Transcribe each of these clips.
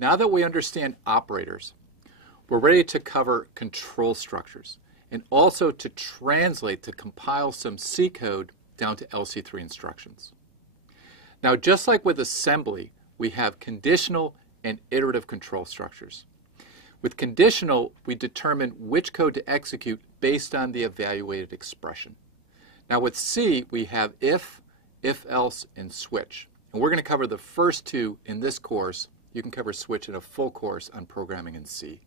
Now that we understand operators, we're ready to cover control structures and also to compile some C code down to LC3 instructions. Now, just like with assembly, we have conditional and iterative control structures. With conditional, we determine which code to execute based on the evaluated expression. Now with C, we have if else, and switch. And we're going to cover the first two in this course. You can cover switch in a full course on programming in C.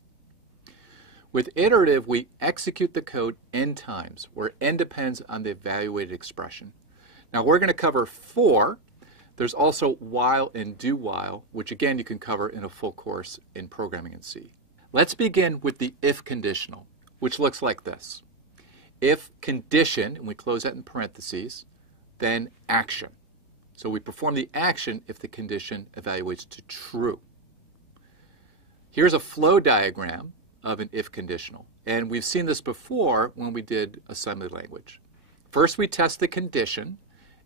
With iterative, we execute the code n times, where n depends on the evaluated expression. Now we're going to cover for. There's also while and do while, which again you can cover in a full course in programming in C. Let's begin with the if conditional, which looks like this. If condition, and we close that in parentheses, then action. So we perform the action if the condition evaluates to true. Here's a flow diagram of an if conditional. And we've seen this before when we did assembly language. First we test the condition.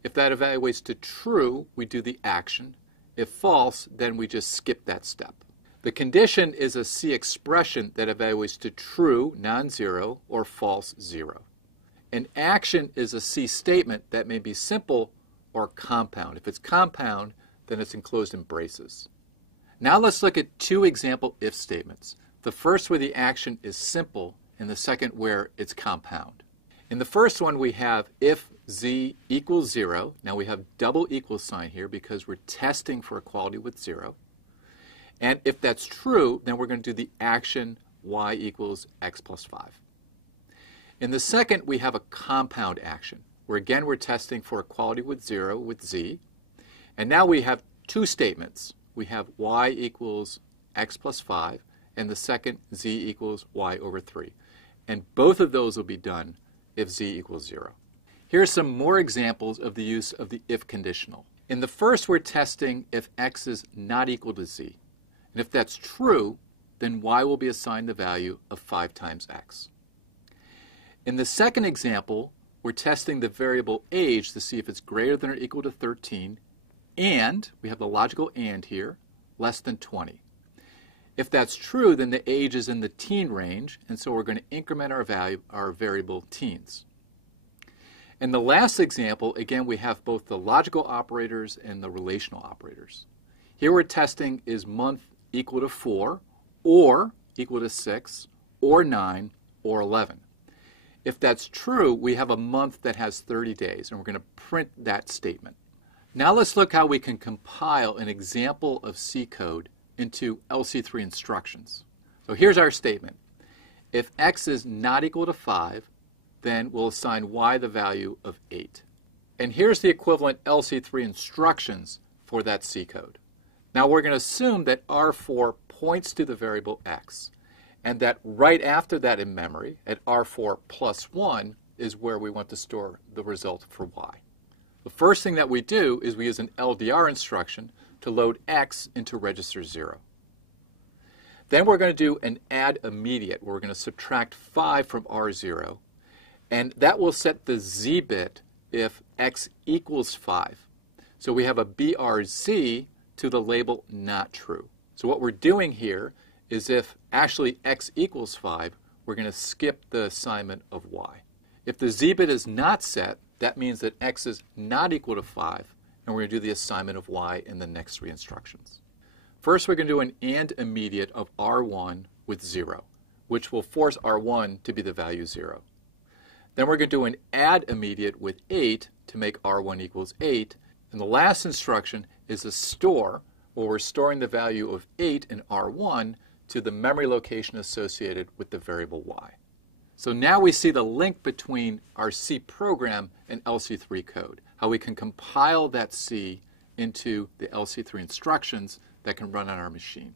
If that evaluates to true, we do the action. If false, then we just skip that step. The condition is a C expression that evaluates to true, non-zero, or false, 0. An action is a C statement that may be simple or compound. If it's compound, then it's enclosed in braces. Now let's look at two example if statements. The first where the action is simple, and the second where it's compound. In the first one we have if z equals 0. Now we have double equal sign here because we're testing for equality with 0. And if that's true, then we're going to do the action y equals x plus 5. In the second, we have a compound action, where again we're testing for equality with 0 with z. And now we have two statements. We have y equals x plus 5, and the second, z equals y over 3. And both of those will be done if z equals 0. Here are some more examples of the use of the if conditional. In the first, we're testing if x is not equal to z. And if that's true, then y will be assigned the value of 5 times x. In the second example, we're testing the variable age to see if it's greater than or equal to 13, and, we have the logical and here, less than 20. If that's true, then the age is in the teen range, and so we're going to increment our variable teens. In the last example, again, we have both the logical operators and the relational operators. Here we're testing is month equal to 4, or equal to 6, or 9, or 11. If that's true, we have a month that has 30 days, and we're going to print that statement. Now let's look how we can compile an example of C code into LC3 instructions. So here's our statement. If x is not equal to 5, then we'll assign y the value of 8. And here's the equivalent LC3 instructions for that C code. Now we're going to assume that R4 points to the variable x, and that right after that in memory, at R4 plus 1, is where we want to store the result for y. The first thing that we do is we use an LDR instruction to load x into register 0. Then we're going to do an add immediate, where we're going to subtract 5 from R0, and that will set the z bit if x equals 5. So we have a BRZ to the label not true. So what we're doing here is if actually x equals 5, we're going to skip the assignment of y. If the z bit is not set, that means that x is not equal to 5, and we're going to do the assignment of y in the next 3 instructions. First, we're going to do an AND immediate of R1 with 0, which will force R1 to be the value 0. Then we're going to do an add immediate with 8 to make R1 equals 8. And the last instruction is a store, where we're storing the value of 8 in R1 to the memory location associated with the variable y. So now we see the link between our C program and LC3 code, how we can compile that C into the LC3 instructions that can run on our machine.